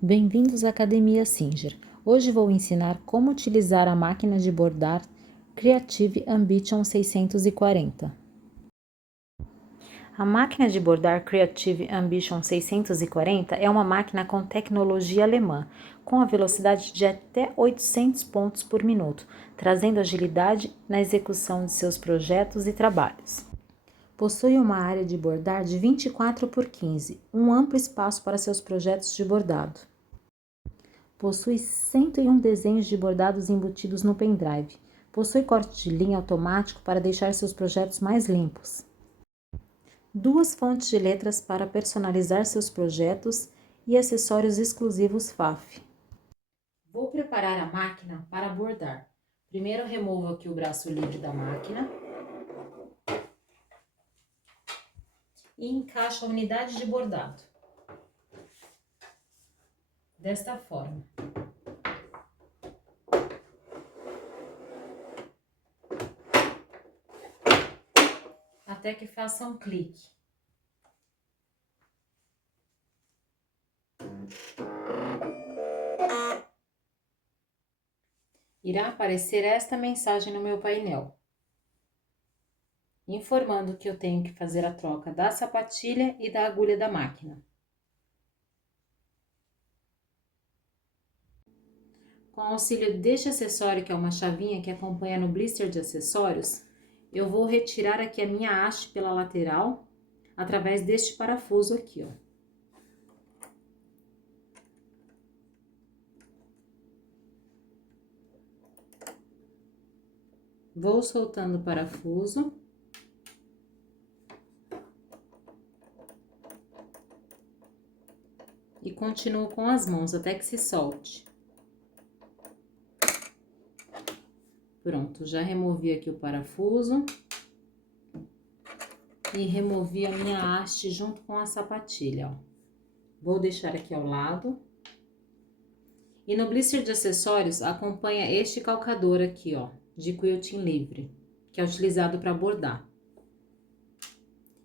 Bem-vindos à Academia Singer. Hoje vou ensinar como utilizar a máquina de bordar Creative Ambition 640. A máquina de bordar Creative Ambition 640 é uma máquina com tecnologia alemã, com a velocidade de até 800 pontos por minuto, trazendo agilidade na execução de seus projetos e trabalhos. Possui uma área de bordar de 24 por 15, um amplo espaço para seus projetos de bordado. Possui 101 desenhos de bordados embutidos no pendrive. Possui corte de linha automático para deixar seus projetos mais limpos. 2 fontes de letras para personalizar seus projetos e acessórios exclusivos FAF. Vou preparar a máquina para bordar. Primeiro removo aqui o braço livre da máquina e encaixo a unidade de bordado. Desta forma. Até que faça um clique. Irá aparecer esta mensagem no meu painel, informando que eu tenho que fazer a troca da sapatilha e da agulha da máquina. Com o auxílio deste acessório, que é uma chavinha que acompanha no blister de acessórios, eu vou retirar aqui a minha haste pela lateral, através deste parafuso aqui, ó. Vou soltando o parafuso. E continuo com as mãos até que se solte. Pronto, já removi aqui o parafuso. E removi a minha haste junto com a sapatilha, ó. Vou deixar aqui ao lado. E no blister de acessórios, acompanha este calcador aqui, ó, de quilting livre, que é utilizado para bordar.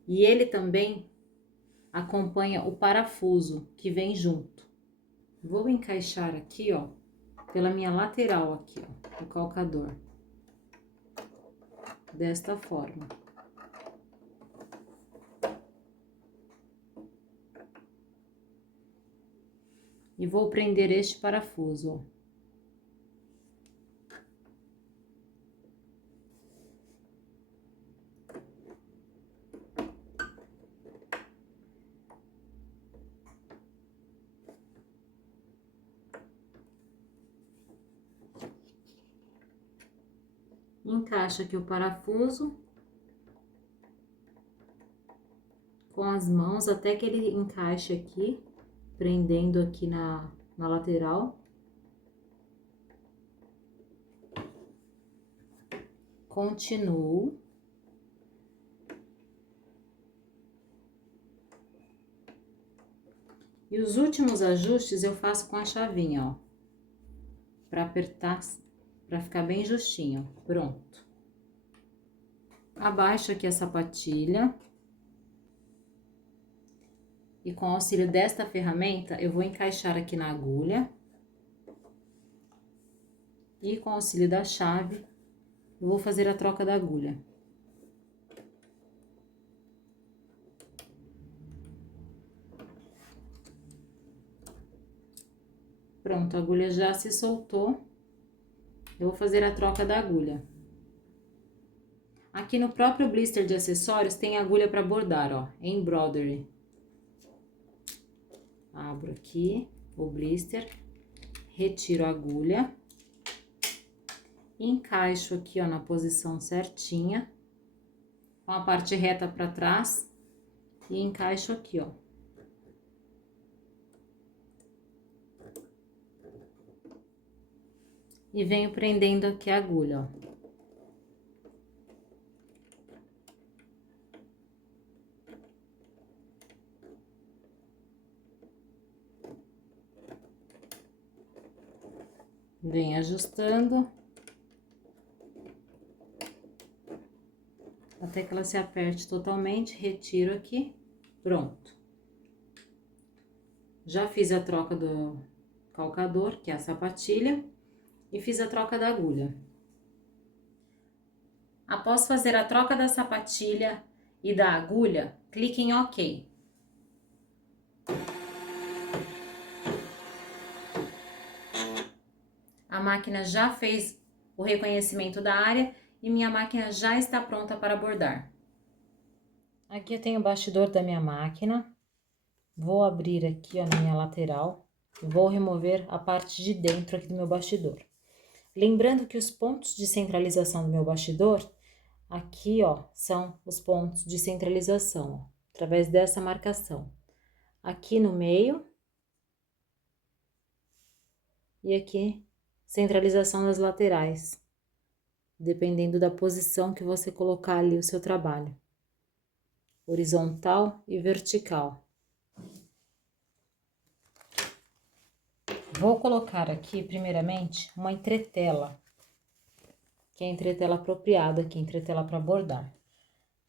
E ele também acompanha o parafuso que vem junto. Vou encaixar aqui, ó, pela minha lateral aqui, ó, o calcador. Desta forma. E vou prender este parafuso, ó. Encaixa aqui o parafuso com as mãos até que ele encaixe aqui, prendendo aqui na lateral. Continuo. E os últimos ajustes eu faço com a chavinha, ó, para apertar, para ficar bem justinho. Pronto. Abaixo aqui a sapatilha. E com o auxílio desta ferramenta, eu vou encaixar aqui na agulha. E com o auxílio da chave, eu vou fazer a troca da agulha. Pronto, a agulha já se soltou. Eu vou fazer a troca da agulha. Aqui no próprio blister de acessórios tem agulha para bordar, ó, embroidery. Abro aqui o blister, retiro a agulha, encaixo aqui, ó, na posição certinha, com a parte reta para trás, e encaixo aqui, ó. E venho prendendo aqui a agulha, ó. Venho ajustando até que ela se aperte totalmente, retiro aqui, pronto. já fiz a troca do calcador, que é a sapatilha, e fiz a troca da agulha. Após fazer a troca da sapatilha e da agulha, clique em OK. A máquina já fez o reconhecimento da área e minha máquina já está pronta para bordar. Aqui eu tenho o bastidor da minha máquina. Vou abrir aqui, ó, na minha lateral e vou remover a parte de dentro aqui do meu bastidor. Lembrando que os pontos de centralização do meu bastidor, aqui, ó, são os pontos de centralização, ó, através dessa marcação. Aqui no meio e aqui, centralização nas laterais, dependendo da posição que você colocar ali o seu trabalho. Horizontal e vertical. Vou colocar aqui, primeiramente, uma entretela, que é a entretela apropriada aqui, entretela para bordar.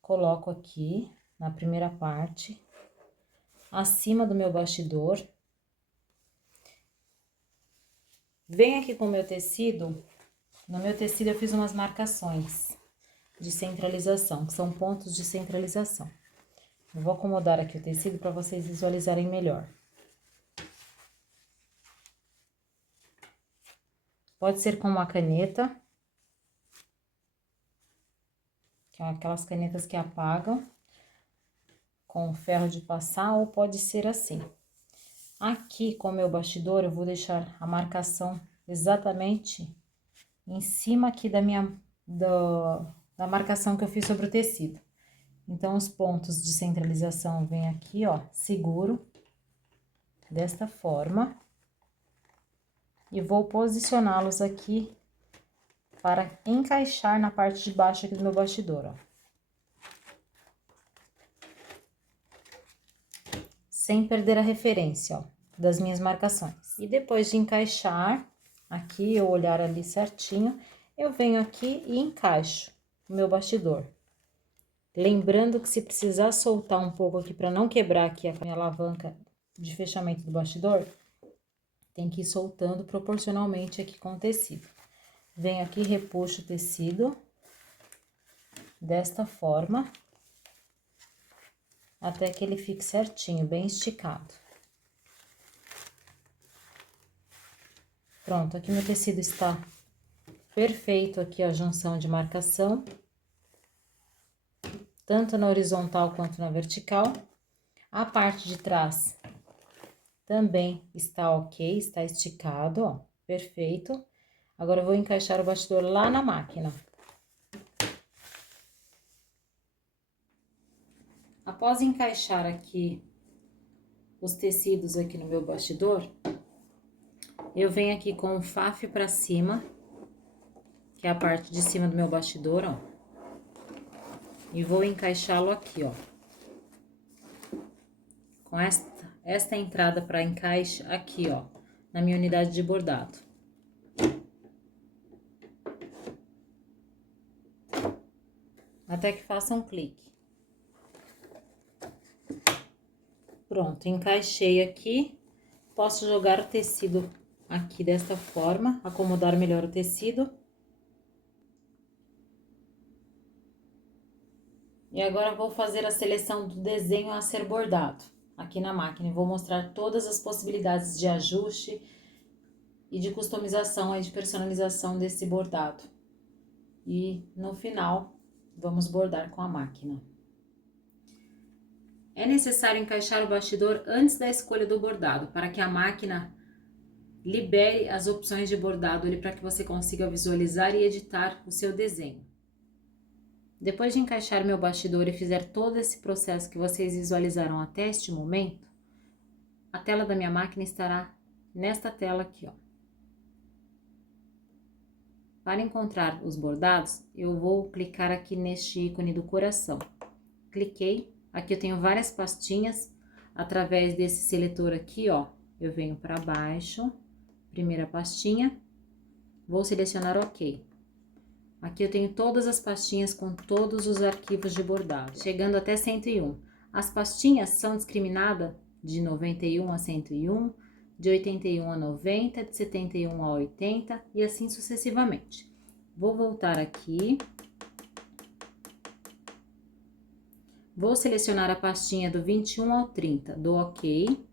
Coloco aqui, na primeira parte, acima do meu bastidor. Venho aqui com o meu tecido. No meu tecido eu fiz umas marcações de centralização, que são pontos de centralização. Eu vou acomodar aqui o tecido para vocês visualizarem melhor. Pode ser com uma caneta, que é aquelas canetas que apagam, com ferro de passar, ou pode ser assim. Aqui, com o meu bastidor, eu vou deixar a marcação exatamente em cima aqui da marcação que eu fiz sobre o tecido. Então, os pontos de centralização vêm aqui, ó, seguro, desta forma. E vou posicioná-los aqui para encaixar na parte de baixo aqui do meu bastidor, ó. Sem perder a referência, ó, das minhas marcações. E depois de encaixar aqui, eu olhar ali certinho, eu venho aqui e encaixo o meu bastidor. Lembrando que se precisar soltar um pouco aqui para não quebrar aqui a minha alavanca de fechamento do bastidor, tem que ir soltando proporcionalmente aqui com o tecido. Venho aqui, repuxo o tecido desta forma, até que ele fique certinho, bem esticado. Pronto, aqui meu tecido está perfeito aqui a junção de marcação, tanto na horizontal quanto na vertical. A parte de trás também está ok, está esticado, ó, perfeito. Agora, eu vou encaixar o bastidor lá na máquina. Após encaixar aqui os tecidos aqui no meu bastidor, eu venho aqui com o faf para cima, que é a parte de cima do meu bastidor, ó. E vou encaixá-lo aqui, ó. Com esta entrada para encaixe aqui, ó, na minha unidade de bordado. Até que faça um clique. Pronto, encaixei aqui. Posso jogar o tecido aqui desta forma, acomodar melhor o tecido. E agora vou fazer a seleção do desenho a ser bordado aqui na máquina. E vou mostrar todas as possibilidades de ajuste e de customização, de personalização desse bordado. E no final, vamos bordar com a máquina. É necessário encaixar o bastidor antes da escolha do bordado, para que a máquina libere as opções de bordado ali, para que você consiga visualizar e editar o seu desenho. Depois de encaixar meu bastidor e fizer todo esse processo que vocês visualizaram até este momento, a tela da minha máquina estará nesta tela aqui, ó. Para encontrar os bordados, eu vou clicar aqui neste ícone do coração. Cliquei, aqui eu tenho várias pastinhas, através desse seletor aqui, ó, eu venho para baixo, primeira pastinha, vou selecionar OK. Aqui eu tenho todas as pastinhas com todos os arquivos de bordado, chegando até 101. As pastinhas são discriminadas de 91 a 101, de 81 a 90, de 71 a 80 e assim sucessivamente. Vou voltar aqui. Vou selecionar a pastinha do 21 ao 30, dou OK.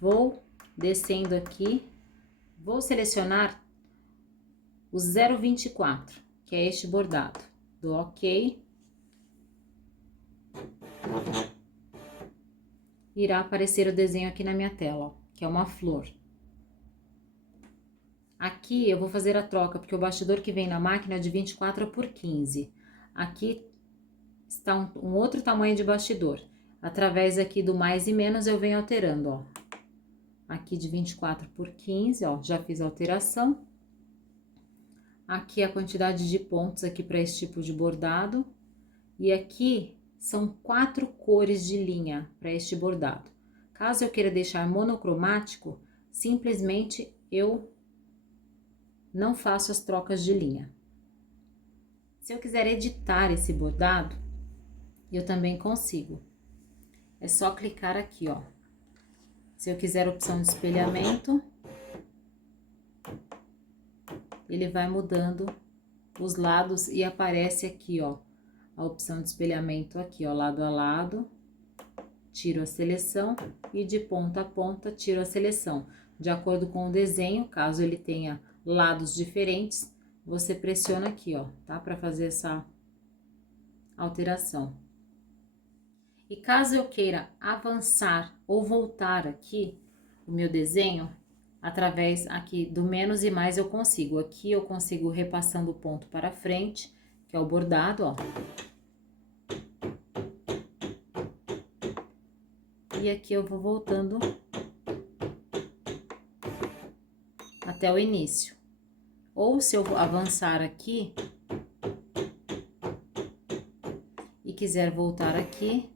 Vou descendo aqui, vou selecionar o 0,24, que é este bordado, dou OK. Irá aparecer o desenho aqui na minha tela, ó, que é uma flor. Aqui eu vou fazer a troca, porque o bastidor que vem na máquina é de 24 por 15. Aqui está um outro tamanho de bastidor. Através aqui do mais e menos eu venho alterando, ó. Aqui de 24 por 15, ó, já fiz a alteração. Aqui a quantidade de pontos aqui para esse tipo de bordado. E aqui são 4 cores de linha para este bordado. Caso eu queira deixar monocromático, simplesmente eu não faço as trocas de linha. Se eu quiser editar esse bordado, eu também consigo. É só clicar aqui, ó. Se eu quiser a opção de espelhamento, ele vai mudando os lados e aparece aqui, ó, a opção de espelhamento aqui, ó, lado a lado. Tiro a seleção e de ponta a ponta tiro a seleção. De acordo com o desenho, caso ele tenha lados diferentes, você pressiona aqui, ó, tá? Para fazer essa alteração. E caso eu queira avançar ou voltar aqui o meu desenho, através aqui do menos e mais eu consigo. Aqui eu consigo repassando o ponto para frente, que é o bordado, ó. E aqui eu vou voltando até o início. Ou se eu avançar aqui e quiser voltar aqui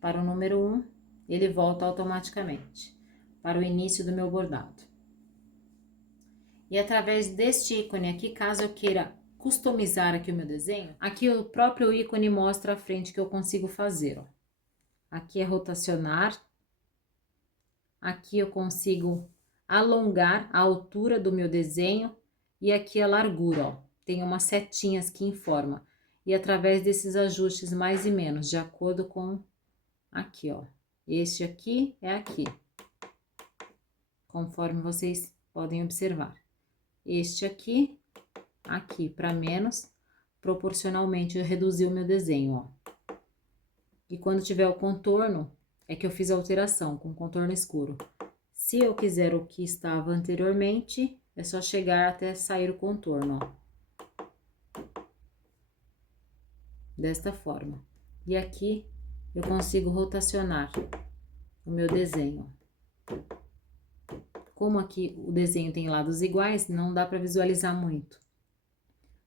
para o número 1, ele volta automaticamente para o início do meu bordado. E através deste ícone aqui, caso eu queira customizar aqui o meu desenho, aqui o próprio ícone mostra a frente que eu consigo fazer, ó. Aqui é rotacionar. Aqui eu consigo alongar a altura do meu desenho e aqui a largura, ó. Tem umas setinhas que informam. E através desses ajustes mais e menos, de acordo com aqui, ó. Este aqui é aqui, conforme vocês podem observar. Este aqui, aqui para menos, proporcionalmente eu reduzi o meu desenho, ó. E quando tiver o contorno, é que eu fiz a alteração com contorno escuro. Se eu quiser o que estava anteriormente, é só chegar até sair o contorno, ó. Desta forma. E aqui eu consigo rotacionar o meu desenho. Como aqui o desenho tem lados iguais, não dá para visualizar muito.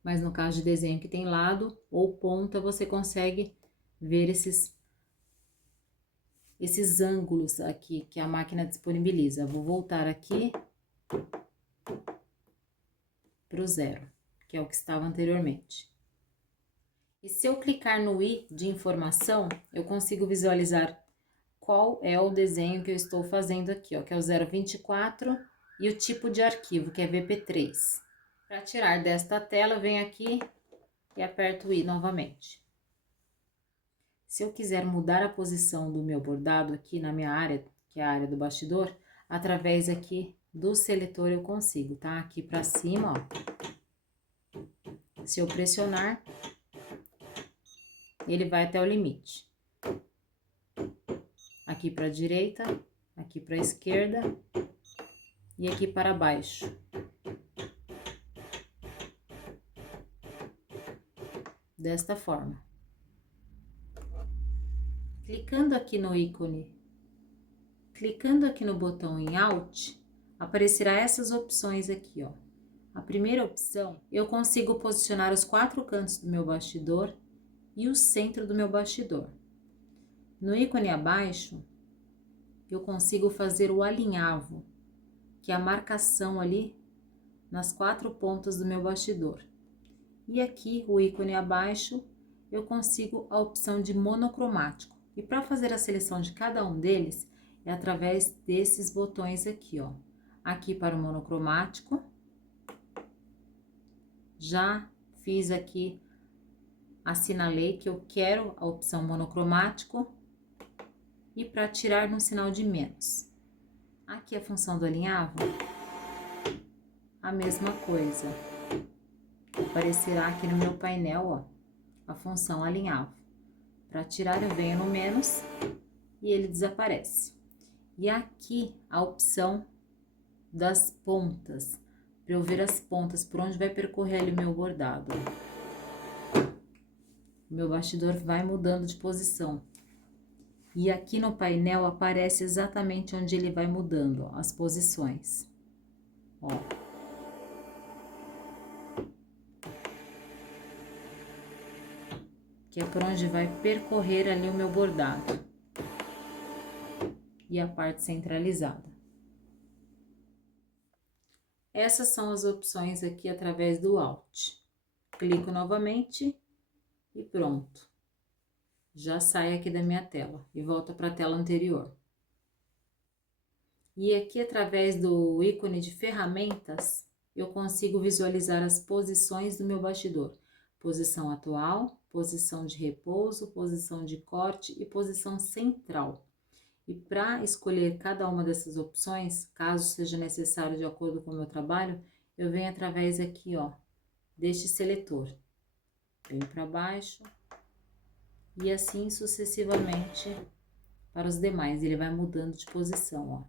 Mas no caso de desenho que tem lado ou ponta, você consegue ver esses ângulos aqui que a máquina disponibiliza. Vou voltar aqui para o 0, que é o que estava anteriormente. E se eu clicar no i de informação, eu consigo visualizar qual é o desenho que eu estou fazendo aqui, ó, que é o 024 e o tipo de arquivo, que é VP3. Para tirar desta tela, venho aqui e aperto o i novamente. Se eu quiser mudar a posição do meu bordado aqui na minha área, que é a área do bastidor, através aqui do seletor eu consigo, tá? Aqui pra cima, ó. Se eu pressionar, ele vai até o limite. Aqui pra direita, aqui pra esquerda e aqui para baixo. Desta forma. Clicando aqui no ícone, clicando aqui no botão em Alt, aparecerá essas opções aqui, ó. A primeira opção, eu consigo posicionar os 4 cantos do meu bastidor e o centro do meu bastidor. No ícone abaixo, eu consigo fazer o alinhavo, que é a marcação ali nas 4 pontas do meu bastidor. E aqui, o ícone abaixo, eu consigo a opção de monocromático. E para fazer a seleção de cada um deles, é através desses botões aqui, ó. Aqui para o monocromático. Já fiz aqui, assinalei que eu quero a opção monocromático. E para tirar no sinal de menos. Aqui a função do alinhavo, a mesma coisa. Aparecerá aqui no meu painel, ó, a função alinhavo. Para tirar eu venho no menos e ele desaparece. E aqui a opção das pontas, para eu ver as pontas, por onde vai percorrer ali o meu bordado. O meu bastidor vai mudando de posição. E aqui no painel aparece exatamente onde ele vai mudando, ó, as posições. Ó. Que é por onde vai percorrer ali o meu bordado. E a parte centralizada. Essas são as opções aqui através do Alt. Clico novamente e pronto. Já sai aqui da minha tela e volta para a tela anterior. E aqui através do ícone de ferramentas, eu consigo visualizar as posições do meu bastidor. Posição atual, posição de repouso, posição de corte e posição central. E para escolher cada uma dessas opções, caso seja necessário de acordo com o meu trabalho, eu venho através aqui, ó, deste seletor. Venho para baixo e assim sucessivamente para os demais. Ele vai mudando de posição, ó.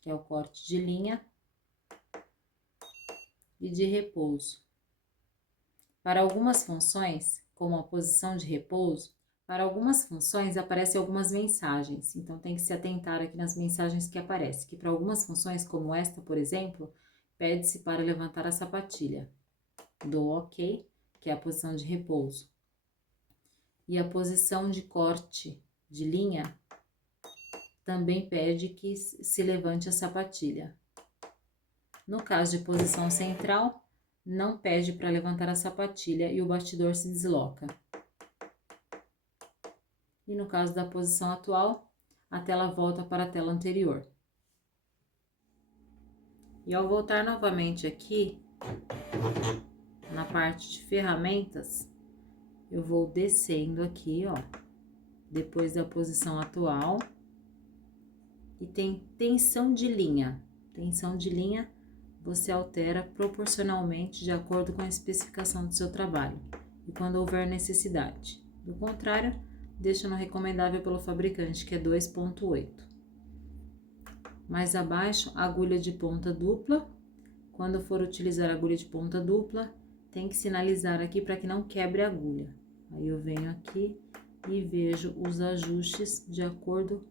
Que é o corte de linha e de repouso. Para algumas funções, como a posição de repouso, para algumas funções aparecem algumas mensagens, então tem que se atentar aqui nas mensagens que aparecem, que para algumas funções, como esta, por exemplo, pede-se para levantar a sapatilha. Dou OK, que é a posição de repouso. E a posição de corte de linha também pede que se levante a sapatilha. No caso de posição central, não pede para levantar a sapatilha e o bastidor se desloca. E no caso da posição atual, a tela volta para a tela anterior. E ao voltar novamente aqui, na parte de ferramentas, eu vou descendo aqui, ó, depois da posição atual. E tem tensão de linha. Tensão de linha você altera proporcionalmente de acordo com a especificação do seu trabalho e quando houver necessidade. Do contrário, deixa no recomendável pelo fabricante, que é 2.8. Mais abaixo, agulha de ponta dupla. Quando for utilizar a agulha de ponta dupla, tem que sinalizar aqui para que não quebre a agulha. Aí eu venho aqui e vejo os ajustes de acordo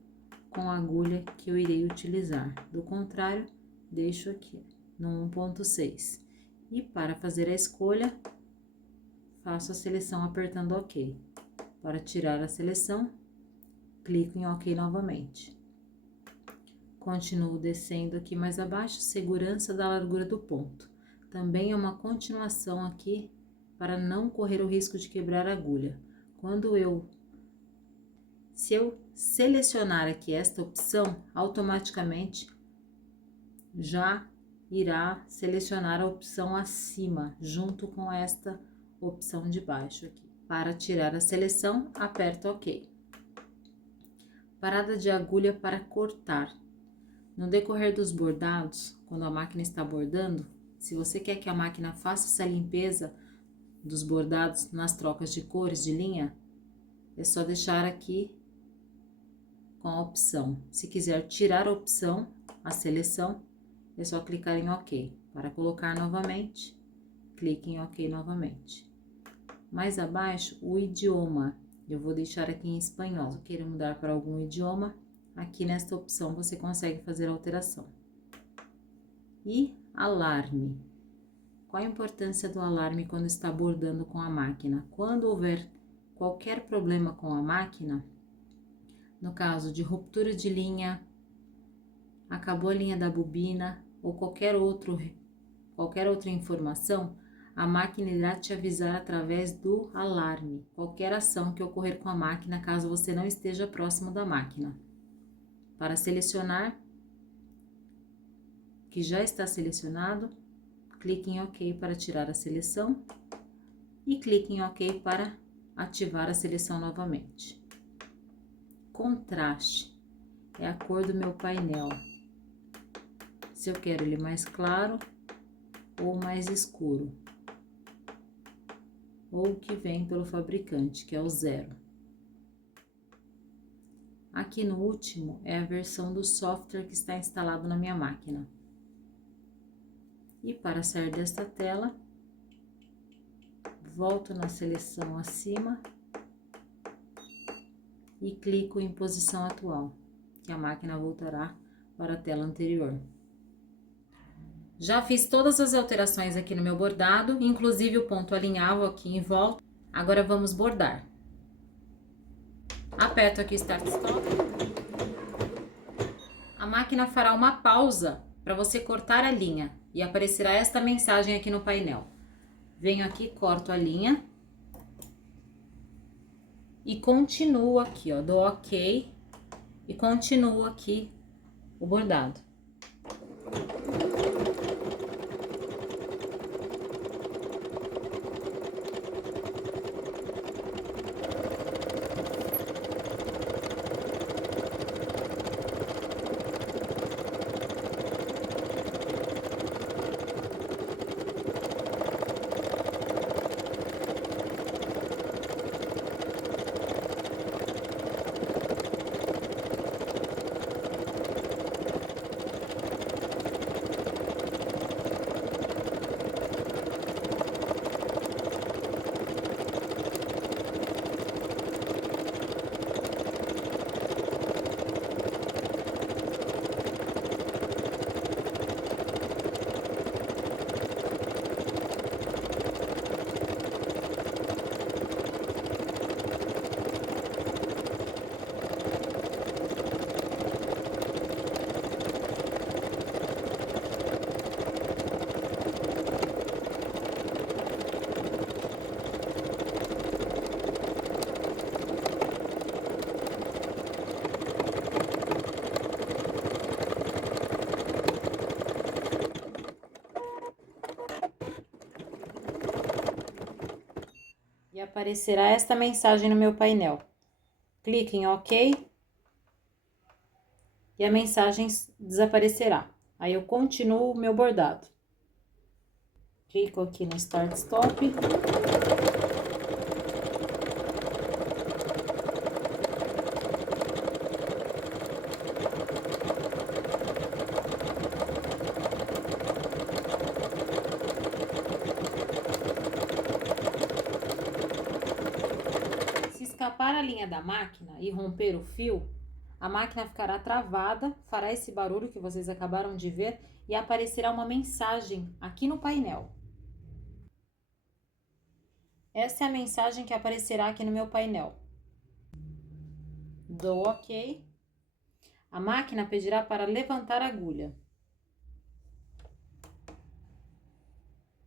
com a agulha que eu irei utilizar. Do contrário, deixo aqui no 1.6. E para fazer a escolha, faço a seleção apertando OK. Para tirar a seleção, clico em OK novamente. Continuo descendo aqui mais abaixo, segurança da largura do ponto. Também é uma continuação aqui para não correr o risco de quebrar a agulha. Se eu selecionar aqui esta opção, automaticamente já irá selecionar a opção acima, junto com esta opção de baixo aqui. Para tirar a seleção, aperto OK. Parada de agulha para cortar. No decorrer dos bordados, quando a máquina está bordando, se você quer que a máquina faça essa limpeza dos bordados nas trocas de cores de linha, é só deixar aqui com a opção. Se quiser tirar a opção, a seleção, é só clicar em OK. Para colocar novamente, clique em OK novamente. Mais abaixo, o idioma. Eu vou deixar aqui em espanhol. Se queira mudar para algum idioma, aqui nesta opção você consegue fazer a alteração. E alarme. Qual a importância do alarme quando está bordando com a máquina? Quando houver qualquer problema com a máquina, no caso de ruptura de linha, acabou a linha da bobina ou qualquer outra informação, a máquina irá te avisar através do alarme, qualquer ação que ocorrer com a máquina caso você não esteja próximo da máquina. Para selecionar, que já está selecionado, clique em OK para tirar a seleção e clique em OK para ativar a seleção novamente. Contraste é a cor do meu painel. Se eu quero ele mais claro ou mais escuro, ou o que vem pelo fabricante, que é o 0. Aqui no último é a versão do software que está instalado na minha máquina. E para sair desta tela, volto na seleção acima e clico em posição atual, que a máquina voltará para a tela anterior. Já fiz todas as alterações aqui no meu bordado, inclusive o ponto alinhavo aqui em volta. Agora vamos bordar. Aperto aqui Start Stop. A máquina fará uma pausa para você cortar a linha e aparecerá esta mensagem aqui no painel. Venho aqui, corto a linha e continuo aqui, ó, dou OK e continuo aqui o bordado. E aparecerá esta mensagem no meu painel. Clique em OK e a mensagem desaparecerá. Aí eu continuo o meu bordado. Clico aqui no Start Stop. Escapar a linha da máquina e romper o fio, a máquina ficará travada, fará esse barulho que vocês acabaram de ver e aparecerá uma mensagem aqui no painel. Essa é a mensagem que aparecerá aqui no meu painel. Dou OK. A máquina pedirá para levantar a agulha.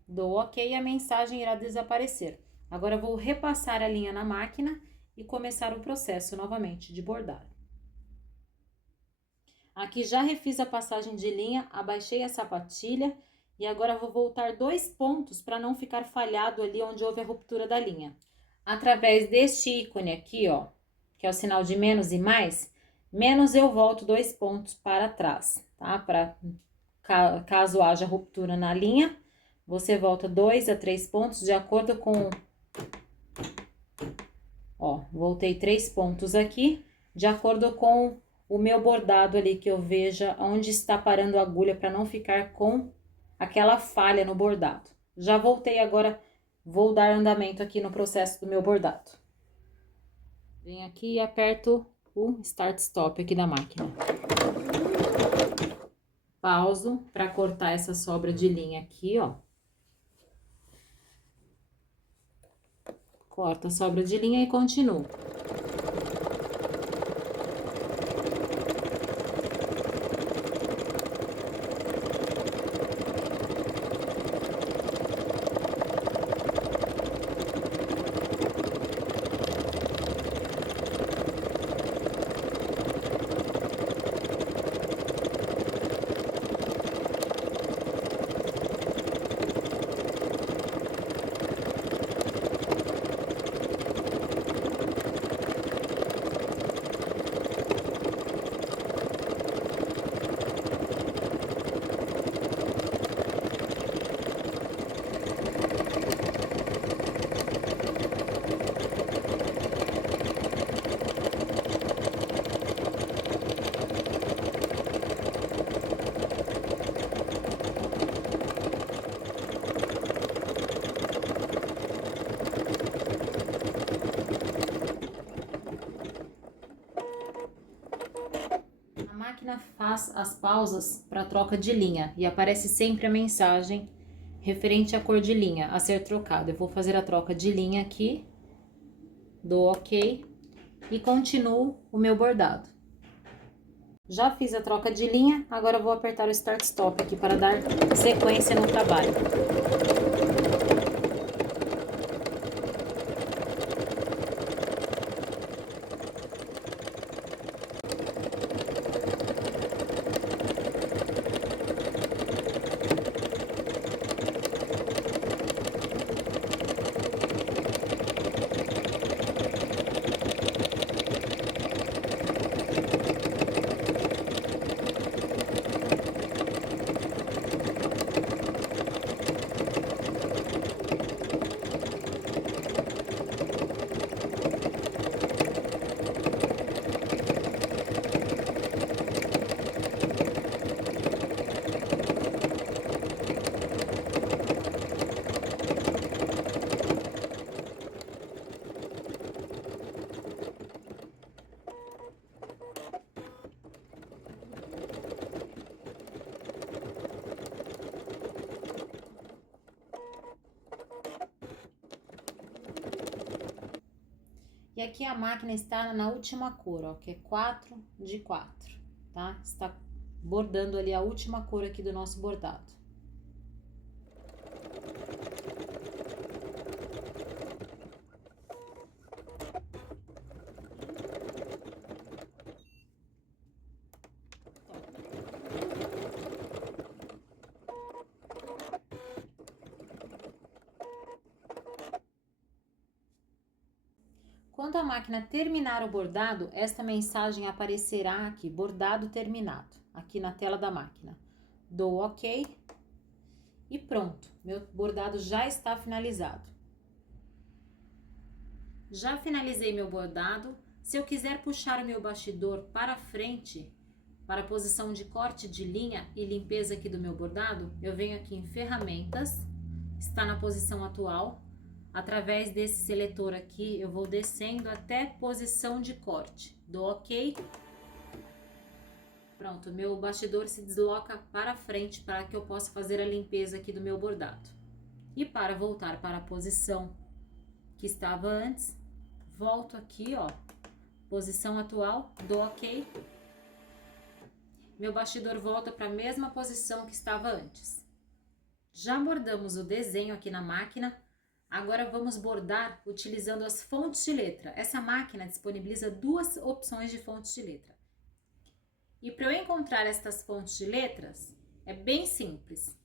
Dou OK e a mensagem irá desaparecer. Agora eu vou repassar a linha na máquina e começar o processo novamente de bordar. Aqui já refiz a passagem de linha, abaixei a sapatilha e agora vou voltar 2 pontos para não ficar falhado ali onde houve a ruptura da linha. Através deste ícone aqui, ó, que é o sinal de menos e mais, menos eu volto 2 pontos para trás, tá? Para caso haja ruptura na linha, você volta 2 a 3 pontos de acordo com... Ó, voltei 3 pontos aqui, de acordo com o meu bordado ali, que eu veja onde está parando a agulha para não ficar com aquela falha no bordado. Já voltei agora, vou dar andamento aqui no processo do meu bordado. Venho aqui e aperto o Start Stop aqui da máquina. Pauso para cortar essa sobra de linha aqui, ó. Corto a sobra de linha e continuo. máquina faz as pausas para troca de linha e aparece sempre a mensagem referente à cor de linha a ser trocada. Eu vou fazer a troca de linha aqui, dou OK e continuo o meu bordado. Já fiz a troca de linha, agora eu vou apertar o Start Stop aqui para dar sequência no trabalho. E aqui a máquina está na última cor, ó, que é 4 de 4, tá? Está bordando ali a última cor aqui do nosso bordado. Quando a máquina terminar o bordado, esta mensagem aparecerá aqui, bordado terminado, aqui na tela da máquina. Dou OK e pronto, meu bordado já está finalizado. Já finalizei meu bordado. Se eu quiser puxar o meu bastidor para frente, para a posição de corte de linha e limpeza aqui do meu bordado, eu venho aqui em ferramentas, está na posição atual. Através desse seletor aqui, eu vou descendo até posição de corte. Dou OK. Pronto, meu bastidor se desloca para frente para que eu possa fazer a limpeza aqui do meu bordado. E para voltar para a posição que estava antes, volto aqui, ó, posição atual, dou OK. Meu bastidor volta para a mesma posição que estava antes. Já bordamos o desenho aqui na máquina. Agora vamos bordar utilizando as fontes de letra. Essa máquina disponibiliza duas opções de fontes de letra. E para eu encontrar estas fontes de letras, é bem simples.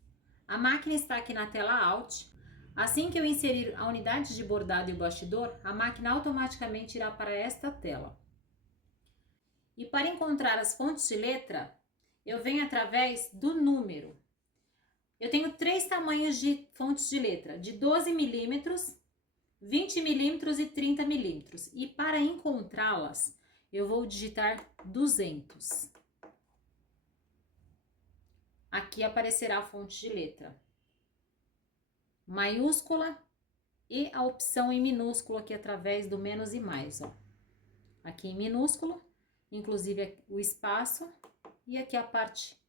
A máquina está aqui na tela Alt. Assim que eu inserir a unidade de bordado e o bastidor, a máquina automaticamente irá para esta tela. E para encontrar as fontes de letra, eu venho através do número. Eu tenho 3 tamanhos de fontes de letra, de 12 milímetros, 20 milímetros e 30 milímetros. E para encontrá-las, eu vou digitar 200. Aqui aparecerá a fonte de letra maiúscula e a opção em minúsculo aqui através do menos e mais, ó. Aqui em minúsculo, inclusive o espaço e aqui a parte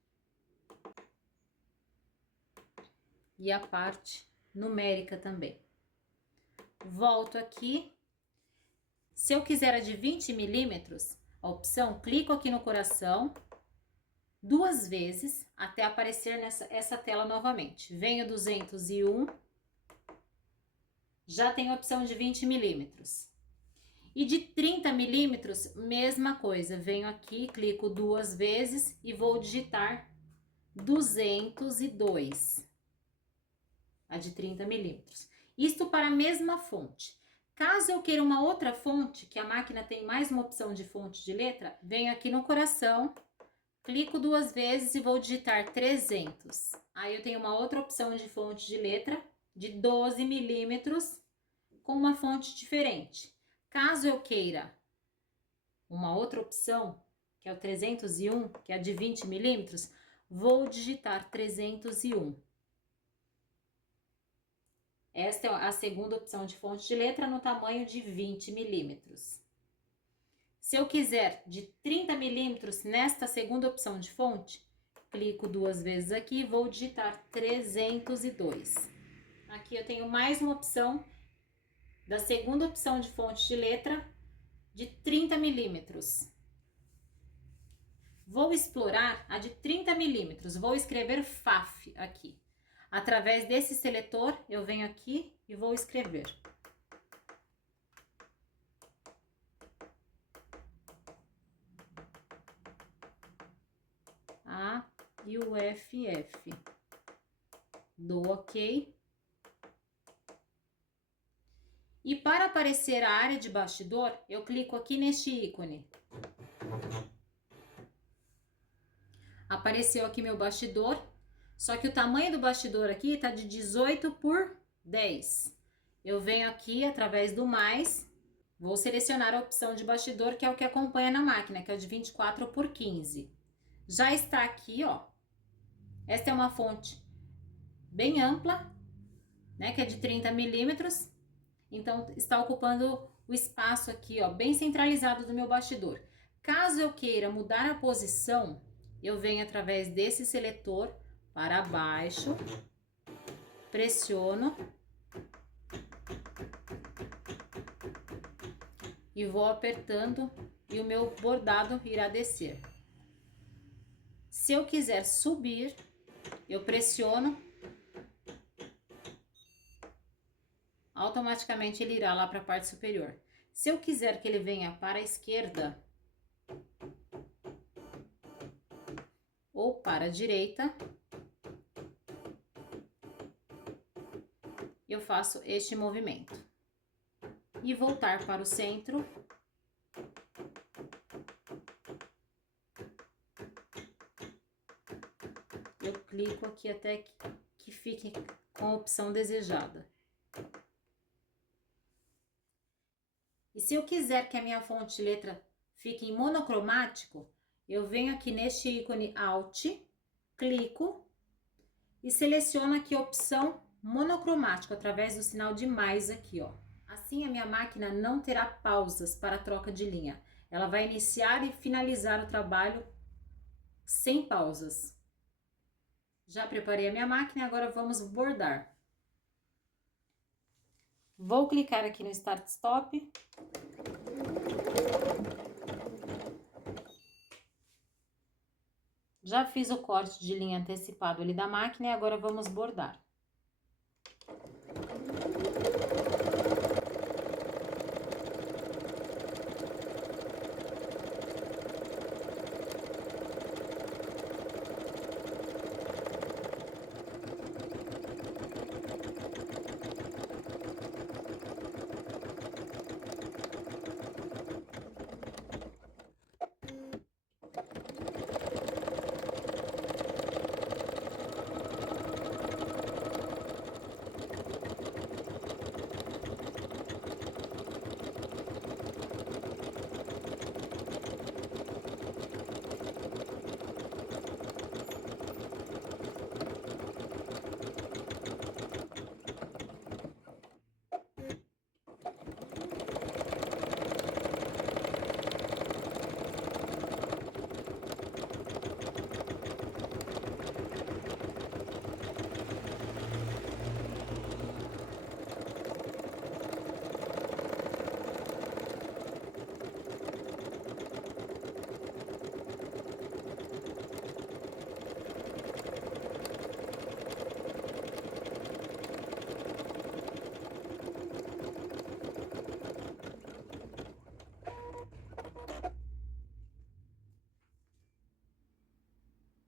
numérica também. Volto aqui. Se eu quiser a de 20 milímetros, a opção, clico aqui no coração 2 vezes até aparecer essa tela novamente. Venho 201, já tenho a opção de 20 milímetros. E de 30 milímetros, mesma coisa. Venho aqui, clico 2 vezes e vou digitar 202. A de 30 milímetros. Isto para a mesma fonte. Caso eu queira uma outra fonte, que a máquina tem mais uma opção de fonte de letra, venho aqui no coração, clico 2 vezes e vou digitar 300. Aí eu tenho uma outra opção de fonte de letra, de 12 milímetros, com uma fonte diferente. Caso eu queira uma outra opção, que é o 301, que é a de 20 milímetros, vou digitar 301. Esta é a segunda opção de fonte de letra no tamanho de 20 milímetros. Se eu quiser de 30 milímetros nesta segunda opção de fonte, clico 2 vezes aqui e vou digitar 302. Aqui eu tenho mais uma opção da segunda opção de fonte de letra de 30 milímetros. Vou explorar a de 30 milímetros, vou escrever FAF aqui. Através desse seletor, eu venho aqui e vou escrever. A e o FF. Dou OK. E para aparecer a área de bastidor, eu clico aqui neste ícone. Apareceu aqui meu bastidor, só que o tamanho do bastidor aqui está de 18 por 10. Eu venho aqui através do mais, vou selecionar a opção de bastidor, que é o que acompanha na máquina, que é o de 24 por 15. Já está aqui, ó. Esta é uma fonte bem ampla, né, que é de 30 milímetros. Então, está ocupando o espaço aqui, ó, bem centralizado do meu bastidor. Caso eu queira mudar a posição, eu venho através desse seletor para baixo, pressiono e vou apertando e o meu bordado irá descer. Se eu quiser subir, eu pressiono, automaticamente ele irá lá para a parte superior. Se eu quiser que ele venha para a esquerda ou para a direita, eu faço este movimento. E voltar para o centro. Eu clico aqui até que fique com a opção desejada. E se eu quiser que a minha fonte de letra fique em monocromático, eu venho aqui neste ícone Alt, clico e seleciono aqui a opção monocromático através do sinal de mais aqui, ó. Assim a minha máquina não terá pausas para troca de linha. Ela vai iniciar e finalizar o trabalho sem pausas. Já preparei a minha máquina e agora vamos bordar. Vou clicar aqui no Start Stop. Já fiz o corte de linha antecipado ali da máquina e agora vamos bordar.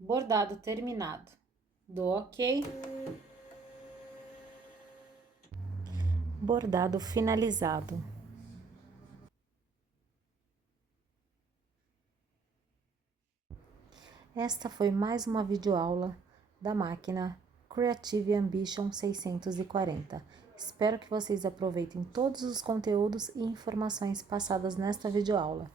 Bordado terminado. Dou OK. Bordado finalizado. Esta foi mais uma videoaula da máquina Creative Ambition 640. Espero que vocês aproveitem todos os conteúdos e informações passadas nesta videoaula.